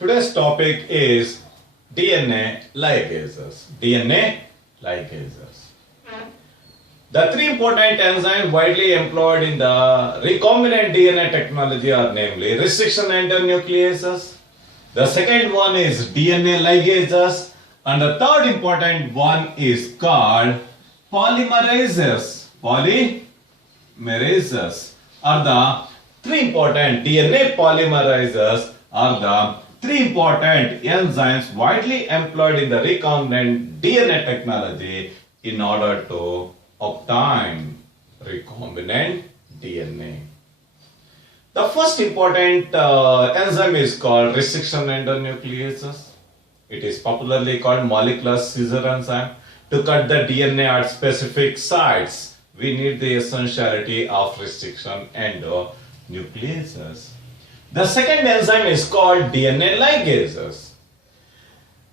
Today's topic is DNA ligases. DNA ligases. The three important enzymes widely employed in the recombinant DNA technology are namely restriction endonucleases. The second one is DNA ligases, and the third important one is called polymerases. Polymerases are the three important DNA polymerases are the three important enzymes widely employed in the recombinant DNA technology in order to obtain recombinant DNA. The first important enzyme is called restriction endonucleases. It is popularly called molecular scissor enzyme. To cut the DNA at specific sites, we need the essentiality of restriction endonucleases. The second enzyme is called DNA ligases.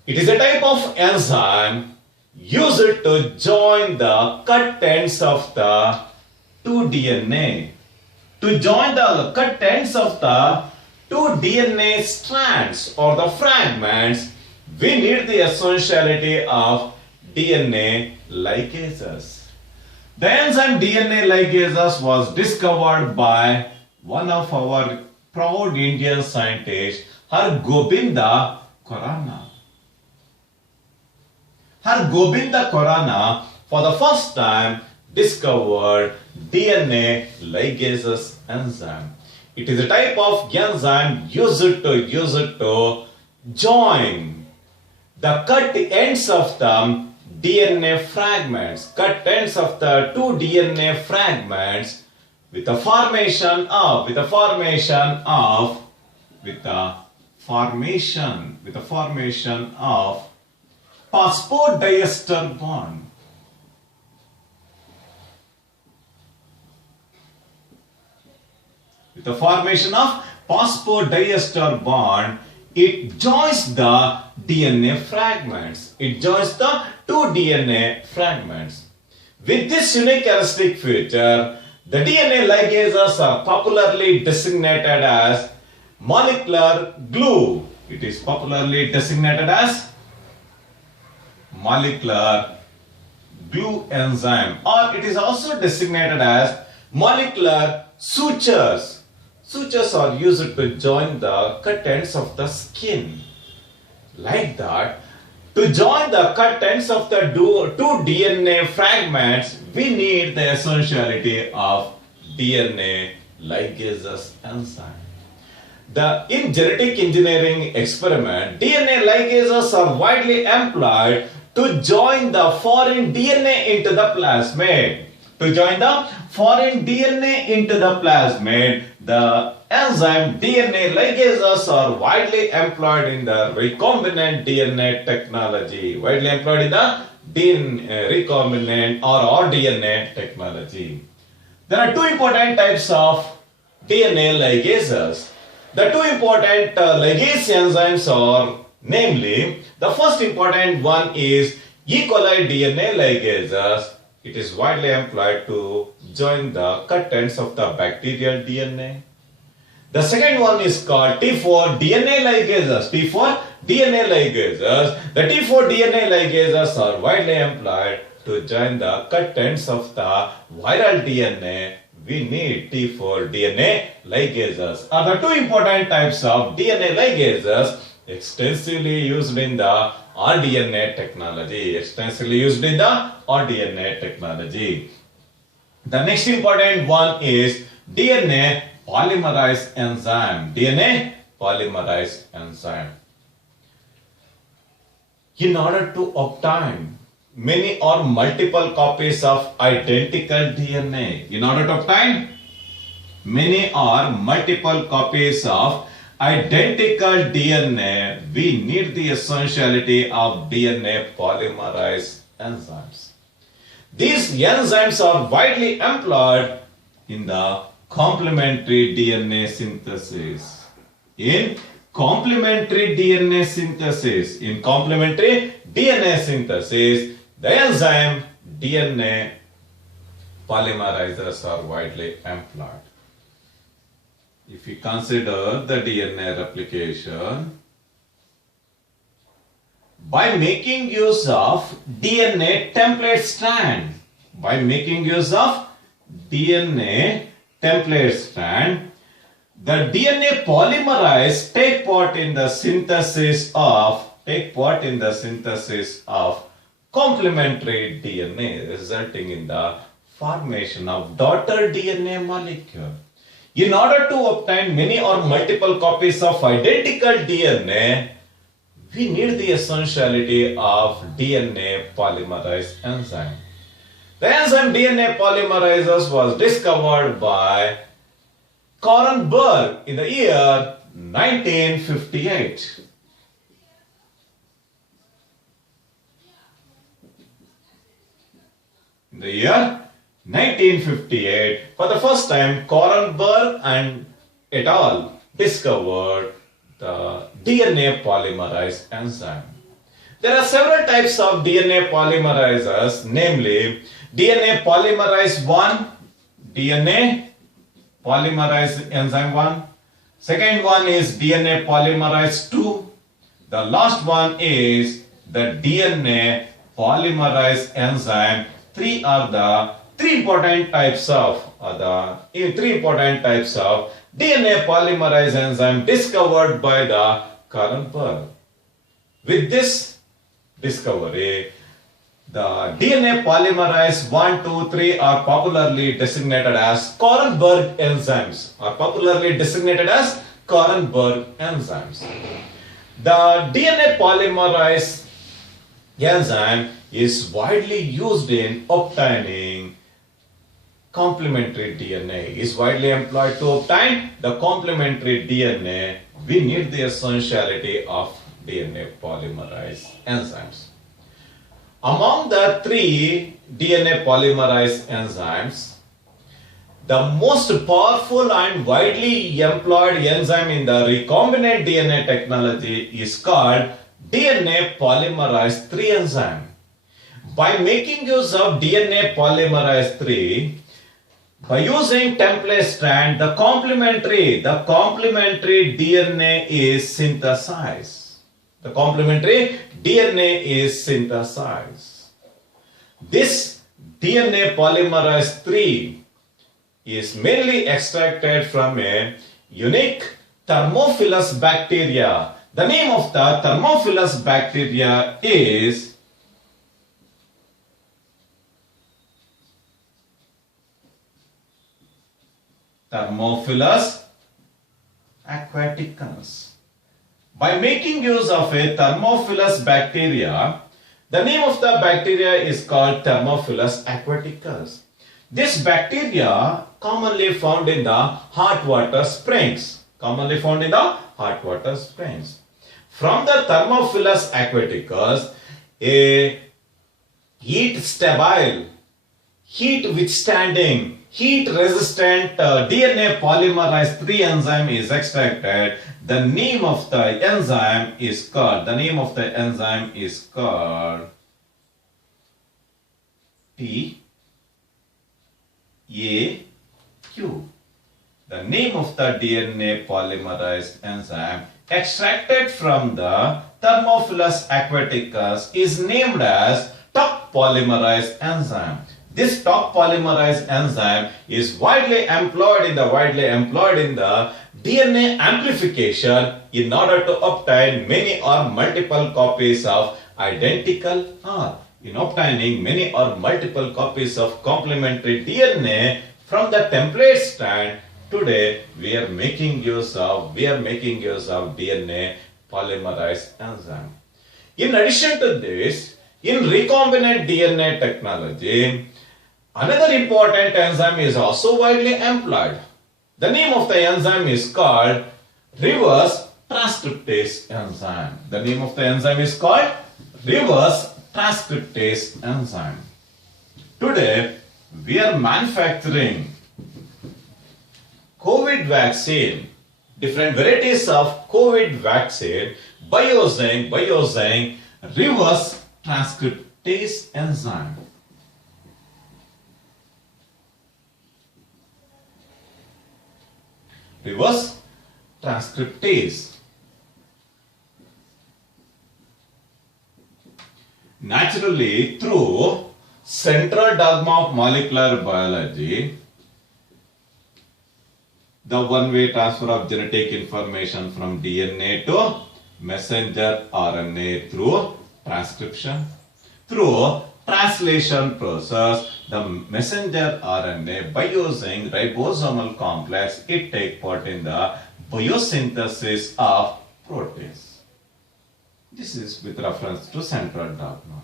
It is a type of enzyme used to join the cut ends of the two DNA. To join the cut ends of the two DNA strands or the fragments, we need the essentiality of DNA ligases. The enzyme DNA ligases was discovered by one of our proud Indian scientists, Hargobinda Khorana. Hargobinda Khorana for the first time discovered DNA ligases enzyme. It is a type of enzyme used to join the cut ends of the DNA fragments, cut ends of the two DNA fragments with the formation of phosphodiester bond. With the formation of phosphodiester bond, it joins the DNA fragments. It joins the two DNA fragments. With this unique characteristic feature, the DNA ligases are popularly designated as molecular glue. It is popularly designated as molecular glue enzyme, or it is also designated as molecular sutures. Sutures are used to join the cut ends of the skin. Like that, to join the cut ends of the two DNA fragments, we need the essentiality of DNA ligases enzyme. In genetic engineering experiment, DNA ligases are widely employed to join the foreign DNA into the plasmid. To join the foreign DNA into the plasmid, the enzyme DNA ligases are widely employed in the recombinant DNA technology. Widely employed in the recombinant or DNA technology. There are two important types of DNA ligases. The two important ligase enzymes are namely, the first important one is E. coli DNA ligases. It is widely employed to join the cut ends of the bacterial DNA. The second one is called T4 DNA ligases. T4 DNA ligases. The T4 DNA ligases are widely employed to join the cut ends of the viral DNA. We need T4 DNA ligases. Are the two important types of DNA ligases extensively used in the rDNA technology. Extensively used in the rDNA technology. The next important one is DNA polymerase enzyme. DNA polymerase enzyme. In order to obtain many or multiple copies of identical DNA, in order to obtain many or multiple copies of identical DNA, we need the essentiality of DNA polymerase enzymes. These enzymes are widely employed in the complementary DNA synthesis. In complementary DNA synthesis, the enzyme DNA polymerizers are widely employed. If we consider the DNA replication, by making use of DNA template strand. By making use of DNA template strand, the DNA polymerase take part in the synthesis of complementary DNA, resulting in the formation of daughter DNA molecule. In order to obtain many or multiple copies of identical DNA, we need the essentiality of DNA polymerase enzyme. The enzyme DNA polymerase was discovered by Karen Berg in the year 1958. In the year 1958, for the first time, Karen Berg and et al. Discovered the DNA polymerase enzyme. There are several types of DNA polymerases, namely DNA polymerase 1, DNA polymerase enzyme 1. Second one is DNA polymerase 2. The last one is the DNA polymerase enzyme. Three are the three important types of DNA polymerase enzyme discovered by the Karen Berg. With this discovery, the DNA polymerase 1, 2, 3 are popularly designated as Karen Berg enzymes. The DNA polymerase enzyme is widely used in obtaining complementary DNA. Is widely employed to obtain the complementary DNA. We need the essentiality of DNA polymerase enzymes. Among the three DNA polymerase enzymes, the most powerful and widely employed enzyme in the recombinant DNA technology is called DNA polymerase 3 enzyme. By making use of DNA polymerase 3, by using template strand, the complementary DNA is synthesized. This DNA polymerase 3 is mainly extracted from a unique Thermophilus bacteria. The name of the Thermophilus bacteria is Thermophilus aquaticus. By making use of a Thermophilus bacteria, the name of the bacteria is called Thermophilus aquaticus. This bacteria commonly found in the hot water springs. From the Thermophilus aquaticus, a heat-stable, heat-withstanding, heat-resistant DNA polymerase 3 enzyme is extracted. The name of the enzyme is called TAQ. The name of the DNA polymerase enzyme extracted from the Thermophilus aquaticus is named as TOC polymerase enzyme. This TOC polymerase enzyme is widely employed in the DNA amplification in order to obtain many or multiple copies of identical or in obtaining many or multiple copies of complementary DNA from the template strand. Today we are making use of DNA polymerase enzyme. In addition to this, in recombinant DNA technology, another important enzyme is also widely employed. The name of the enzyme is called reverse transcriptase enzyme. Today, we are manufacturing COVID vaccine, different varieties of COVID vaccine by using reverse transcriptase enzyme. Reverse transcriptase. Naturally, through central dogma of molecular biology, the one-way transfer of genetic information from DNA to messenger RNA through transcription. Through translation process, the messenger RNA, by using ribosomal complex, it takes part in the biosynthesis of proteins. This is with reference to central dogma.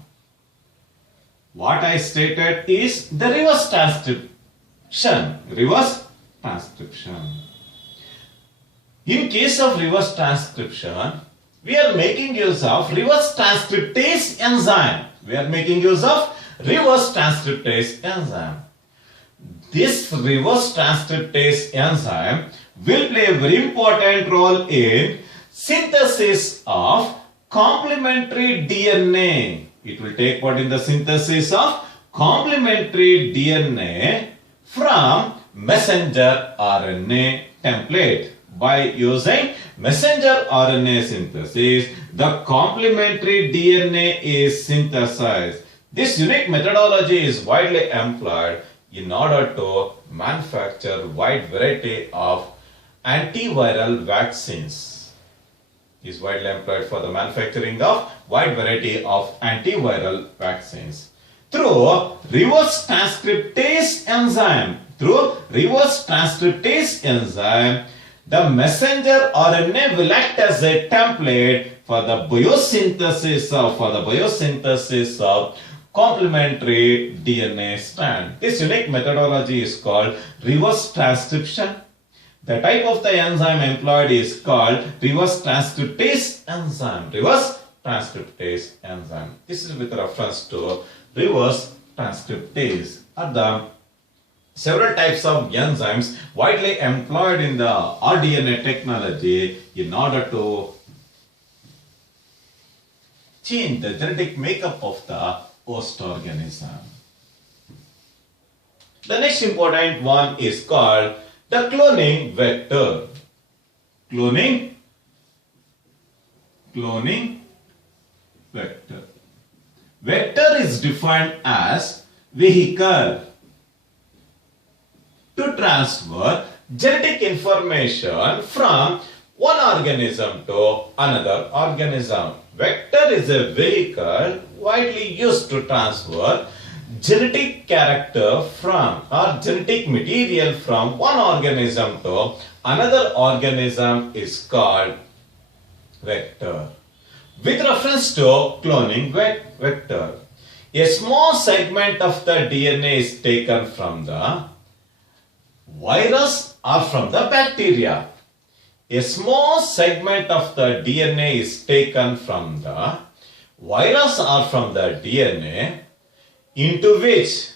What I stated is the reverse transcription. Reverse transcription. In case of reverse transcription, we are making use of reverse transcriptase enzyme. We are making use of reverse transcriptase enzyme. This reverse transcriptase enzyme will play a very important role in synthesis of complementary DNA. It will take part in the synthesis of complementary DNA from messenger RNA template. By using messenger RNA synthesis, the complementary DNA is synthesized. This unique methodology is widely employed in order to manufacture wide variety of antiviral vaccines. Is widely employed for the manufacturing of wide variety of antiviral vaccines. Through reverse transcriptase enzyme, the messenger RNA will act as a template for the biosynthesis of complementary DNA strand. This unique methodology is called reverse transcription. The type of the enzyme employed is called reverse transcriptase enzyme. Reverse transcriptase enzyme. This is with reference to reverse transcriptase. Are the several types of enzymes widely employed in the rDNA technology in order to change the genetic makeup of the host organism. The next important one is called the cloning vector. Cloning vector. Vector is defined as vehicle to transfer genetic information from one organism to another organism. Vector is a vehicle widely used to transfer genetic character from or genetic material from one organism to another organism is called vector. With reference to cloning vector, a small segment of the DNA is taken from the virus or from the bacteria. A small segment of the DNA is taken from the virus or from the DNA into which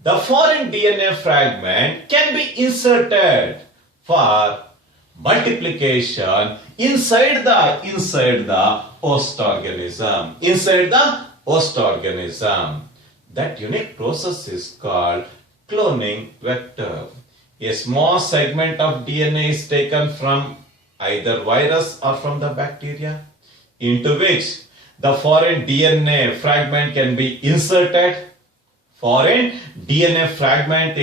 the foreign DNA fragment can be inserted for multiplication inside the host organism. Inside the host organism. That unique process is called cloning vector. A small segment of DNA is taken from either virus or from the bacteria into which the foreign DNA fragment can be inserted. Foreign DNA fragment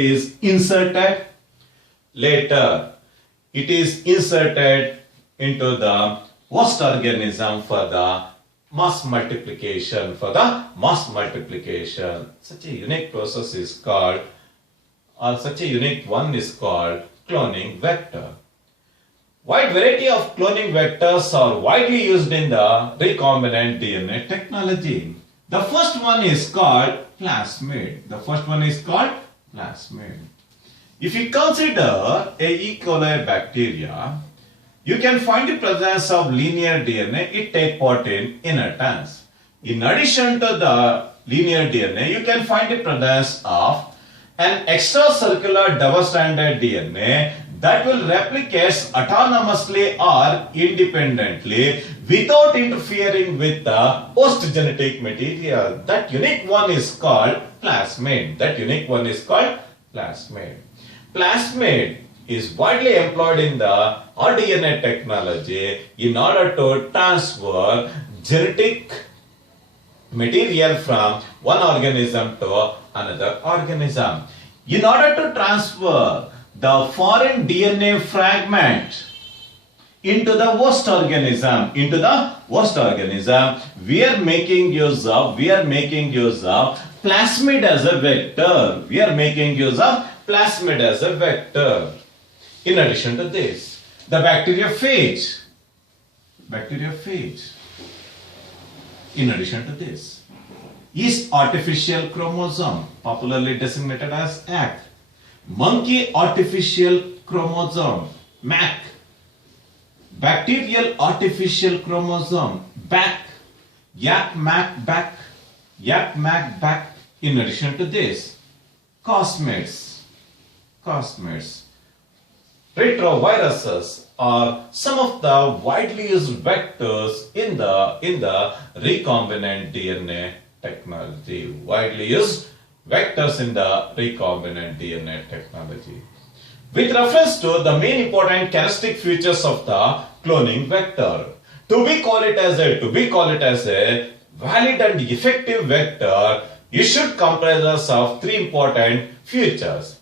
is inserted. Later, it is inserted into the host organism for the mass multiplication. Such a unique process is called, or such a unique one is called cloning vector. Wide variety of cloning vectors are widely used in the recombinant DNA technology. The first one is called plasmid. If you consider a E. coli bacteria, you can find the presence of linear DNA. It takes part in inheritance. In addition to the linear DNA, you can find the presence of an extracircular double-stranded DNA that will replicate autonomously or independently without interfering with the host genetic material. That unique one is called plasmid. Plasmid is widely employed in the rDNA technology in order to transfer genetic material from one organism to another organism. In order to transfer the foreign DNA fragment into the host organism, we are making use of plasmid as a vector. In addition to this, the bacteriophage. In addition to this, yeast artificial chromosome, popularly designated as ACT. Monkey artificial chromosome, MAC. Bacterial artificial chromosome, BAC. YAP-MAC-BAC. In addition to this, cosmids. Retroviruses are some of the widely used vectors in the recombinant DNA technology. With reference to the main important characteristic features of the cloning vector, to be call it as a valid and effective vector, it should comprise of three important features.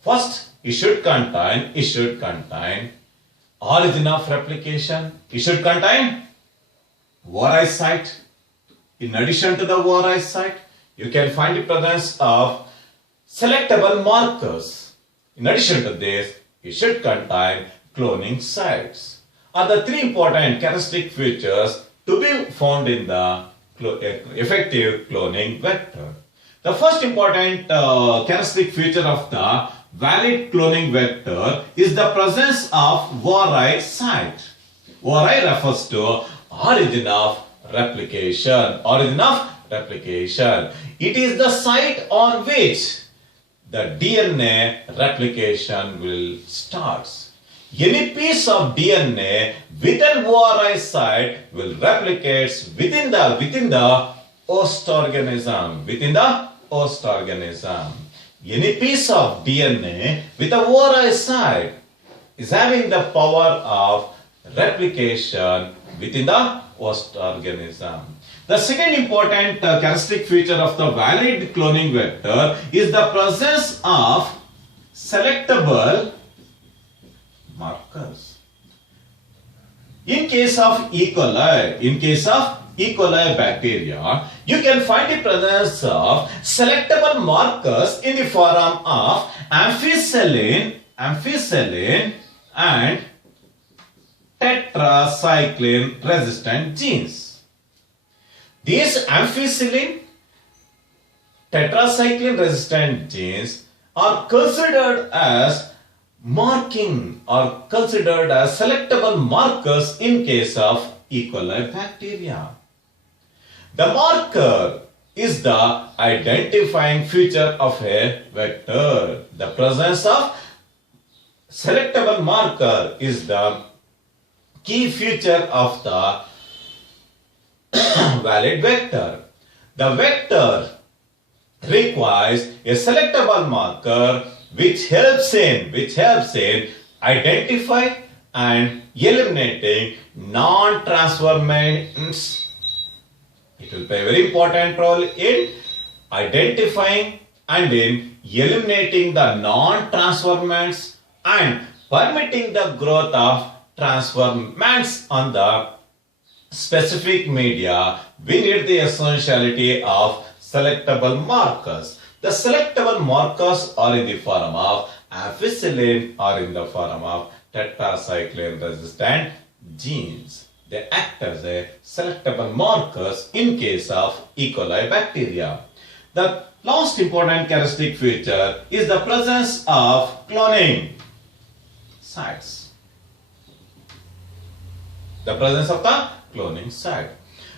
First, it should contain origin of replication. It should contain Warre site. In addition to the Warre site, you can find the presence of selectable markers. In addition to this, it should contain cloning sites. Are the three important characteristic features to be found in the effective cloning vector. The first important characteristic feature of the valid cloning vector is the presence of Warre site. Warre refers to origin of replication. It is the site on which the DNA replication will start. Any piece of DNA within Warre site will replicate within the host organism. Any piece of DNA with a Warre site is having the power of replication within the host organism. The second important characteristic feature of the valid cloning vector is the presence of selectable markers. In case of E. coli bacteria, you can find the presence of selectable markers in the form of ampicillin and tetracycline resistant genes. These ampicillin, tetracycline resistant genes are considered as selectable markers in case of E. coli bacteria. The marker is the identifying feature of a vector. The presence of selectable marker is the key feature of the valid vector. The vector requires a selectable marker which helps in identify and eliminating non-transformants. It will play a very important role in identifying and in eliminating the non-transformants and permitting the growth of transformants on the specific media. We need the essentiality of selectable markers. The selectable markers are in the form of ampicillin or in the form of tetracycline resistant genes. They act as a selectable markers in case of E. coli bacteria. The last important characteristic feature is the presence of cloning sites. The presence of the cloning site.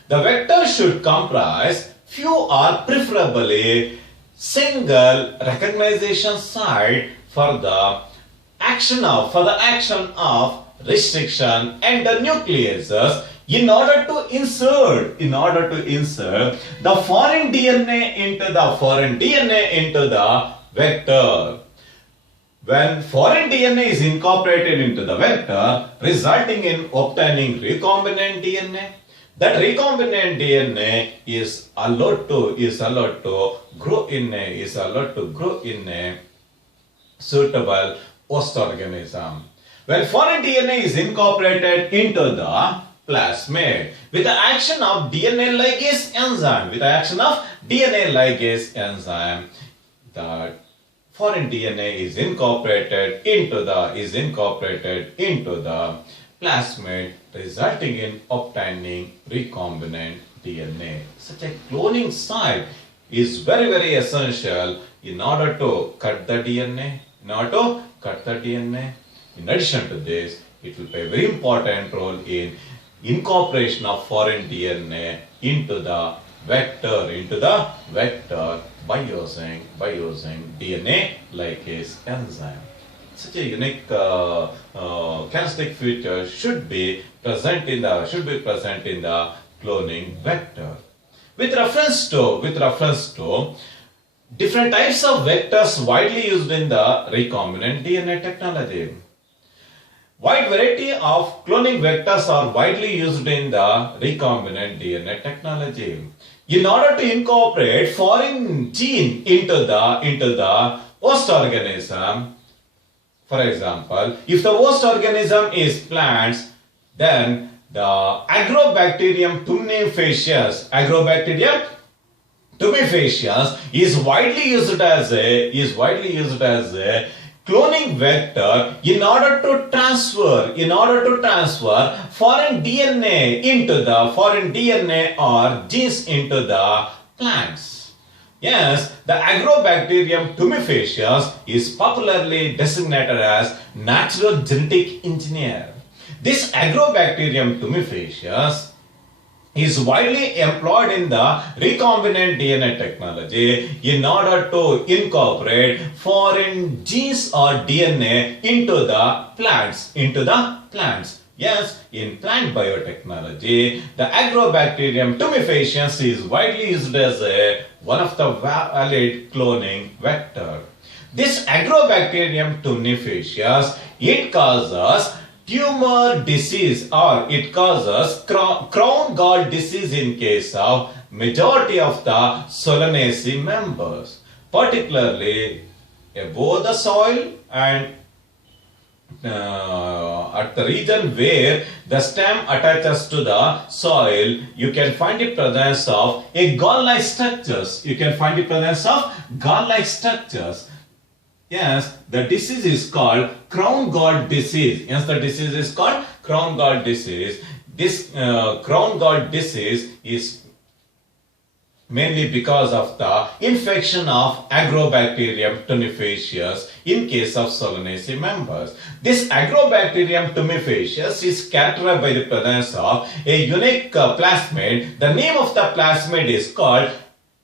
The vector should comprise few or preferably single recognition site for the action of restriction and the nucleases in order to insert the foreign DNA into the vector. When foreign DNA is incorporated into the vector, resulting in obtaining recombinant DNA, That recombinant DNA is allowed to grow in a suitable host organism. When foreign DNA is incorporated into the plasmid with the action of DNA ligase enzyme, the foreign DNA is incorporated into the plasmid, resulting in obtaining recombinant DNA. Such a cloning site is very, very essential in order to cut the DNA. In addition to this, it will play a very important role in incorporation of foreign DNA into the vector by using DNA ligase enzyme. Such a unique characteristic feature should be present in the cloning vector. With reference to different types of vectors widely used in the recombinant DNA technology. Wide variety of cloning vectors are widely used in the recombinant DNA technology. In order to incorporate foreign gene into the host organism, for example, if the host organism is plants, then the Agrobacterium tumefaciens is widely used as a cloning vector in order to transfer foreign DNA or genes into the plants. Yes, the Agrobacterium tumefaciens is popularly designated as natural genetic engineer. This Agrobacterium tumefaciens is widely employed in the recombinant DNA technology in order to incorporate foreign genes or DNA into the plants. Yes, in plant biotechnology, the Agrobacterium tumefaciens is widely used as one of the valid cloning vector. This Agrobacterium tumefaciens, it causes tumor disease or it causes crown gall disease in case of majority of the Solanaceae members, particularly above the soil and at the region where the stem attaches to the soil. You can find the presence of gall-like structures. Yes, the disease is called crown gall disease. This crown gall disease is mainly because of the infection of Agrobacterium tumefaciens in case of Solanaceae members. This Agrobacterium tumefaciens is characterized by the presence of a unique plasmid. The name of the plasmid is called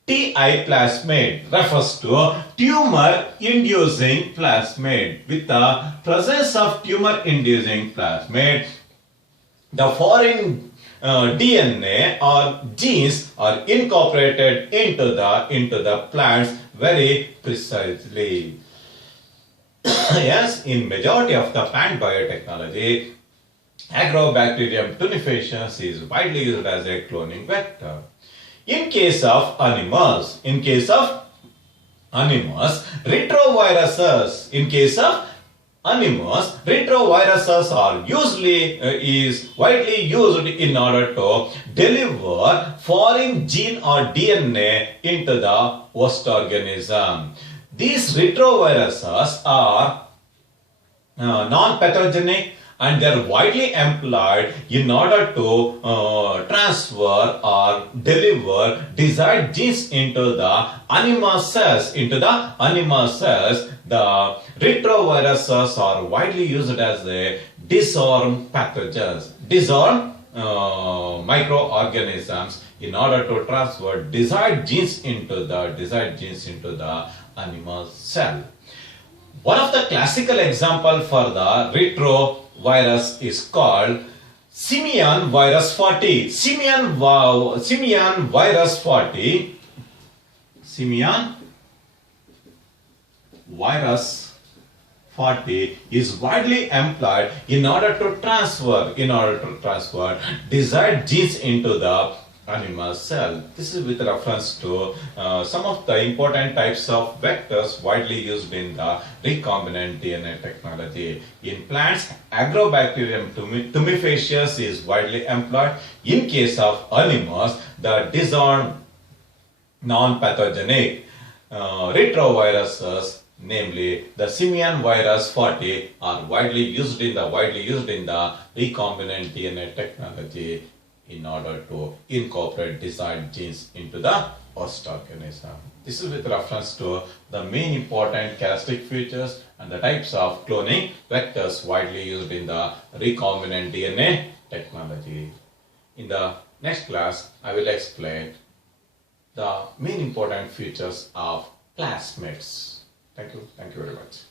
TI plasmid, refers to tumor-inducing plasmid. With the presence of tumor-inducing plasmid, the foreign DNA or genes are incorporated into the plants very precisely. Yes, in majority of the plant biotechnology, Agrobacterium tumefaciens is widely used as a cloning vector. In case of animals, retroviruses are widely used in order to deliver foreign gene or DNA into the host organism. These retroviruses are non-pathogenic and they are widely employed in order to transfer or deliver desired genes into the animal cells. The retroviruses are widely used as a disarm pathogens, microorganisms in order to transfer desired genes into the animal cell. One of the classical example for the retrovirus is called simian virus 40. Simian virus 40 simian virus 40 is widely employed in order to transfer desired genes into the animal cell. This is with reference to some of the important types of vectors widely used in the recombinant DNA technology. In plants, Agrobacterium tumefacius is widely employed. In case of animals, the disowned non-pathogenic retroviruses, namely the simian virus 40, are widely used in the recombinant DNA technology in order to incorporate desired genes into the host organism. This is with reference to the main important characteristic features and the types of cloning vectors widely used in the recombinant DNA technology. In the next class, I will explain the main important features of plasmids. Thank you very much.